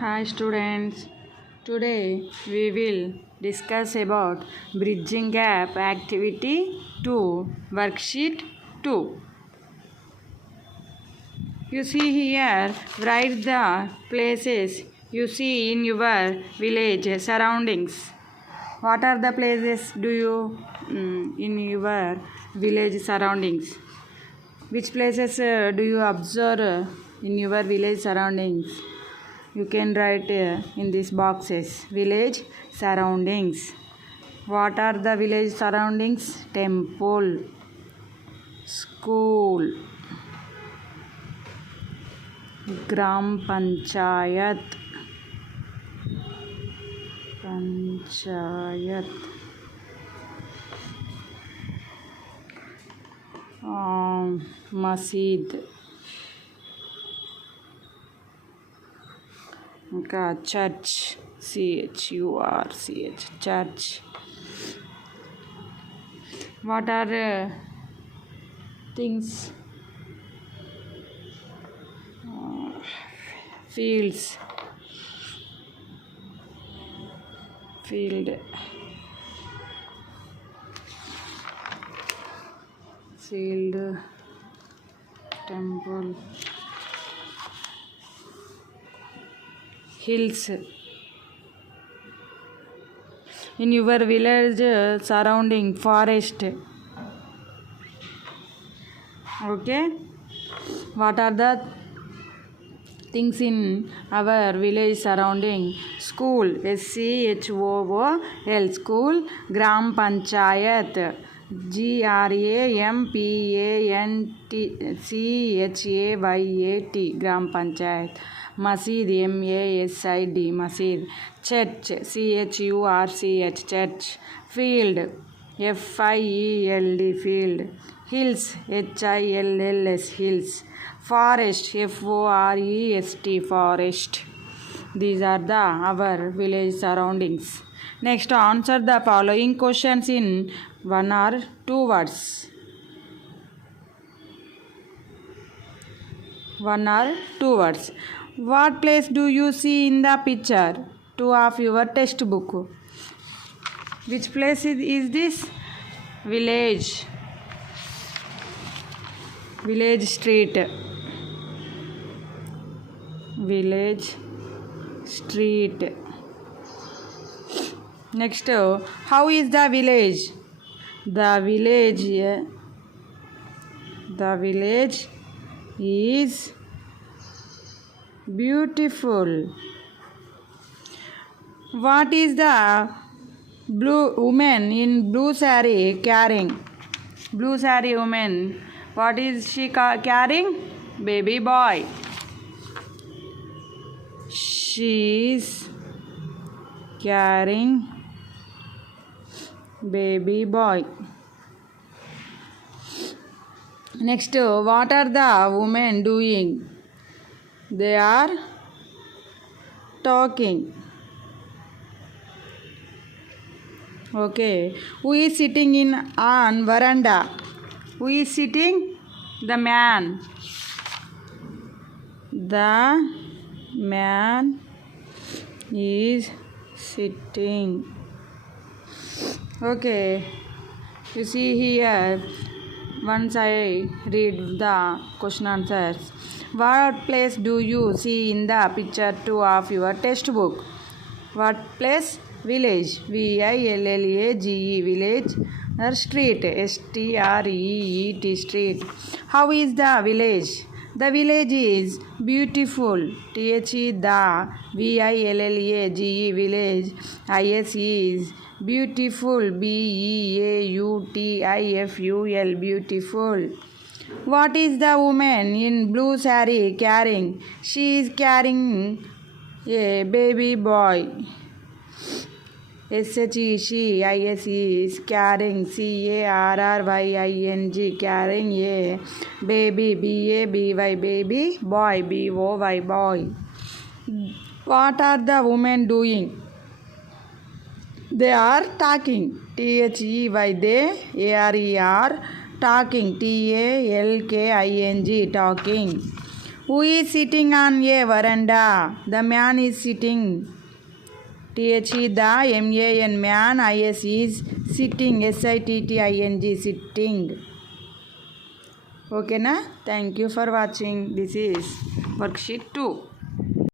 Hi students. Today we will discuss about bridging gap activity 2 worksheet 2. You see here, write the places you see in your village surroundings. What are the places do you in your village surroundings? Which places do you observe in your village surroundings? You can write in these boxes. Village surroundings. What are the village surroundings? Temple, school, Gram Panchayat, Masjid, church, church, church. What are things? Fields, field, temple, hills. In your village surrounding, forest. Okay, what are the things in our village surrounding? School, school, school. Gram Panchayat, GRAMPANCHAYAT, Gram Panchayat. Masjid, MASID, Masjid. Church, CHURCH, church. Field, FIELD, field. Hills, HILLS, hills. Forest, FOREST, forest. These are our village surroundings. Next, answer the following questions in 1 or 2 words. 1 or 2 words. What place do you see in the picture 2 of your textbook? Which place is this? Village. Village street. Village street. Next, how is the village? The village is beautiful. What is the blue woman in blue saree carrying? Blue saree woman. What is she carrying? Baby boy. She is carrying baby boy. Next, what are the women doing? They are talking. Okay. Who is sitting on veranda? Who is sitting? The man. The man is sitting. Okay. You see here, once I read the question answers. What place do you see in the picture 2 of your textbook? What place? Village. VILLAGE, village. Or street. STREET, street. How is the village? The village is beautiful. THE, the. VILLAGE, village. IS is beautiful. BEAUTIFUL, beautiful. What is the woman in blue saree carrying? She is carrying a baby boy. SHE, she, IS is carrying, CARRYING, carrying a baby, BABY, baby, boy, BOY, boy. What are the women doing? They are talking. THEY, they, ARER, talking. TALKING, talking. Who is sitting on a veranda? The man is sitting. The man, man, is sitting, sitting, sitting. Okay na? Thank you for watching. This is worksheet 2.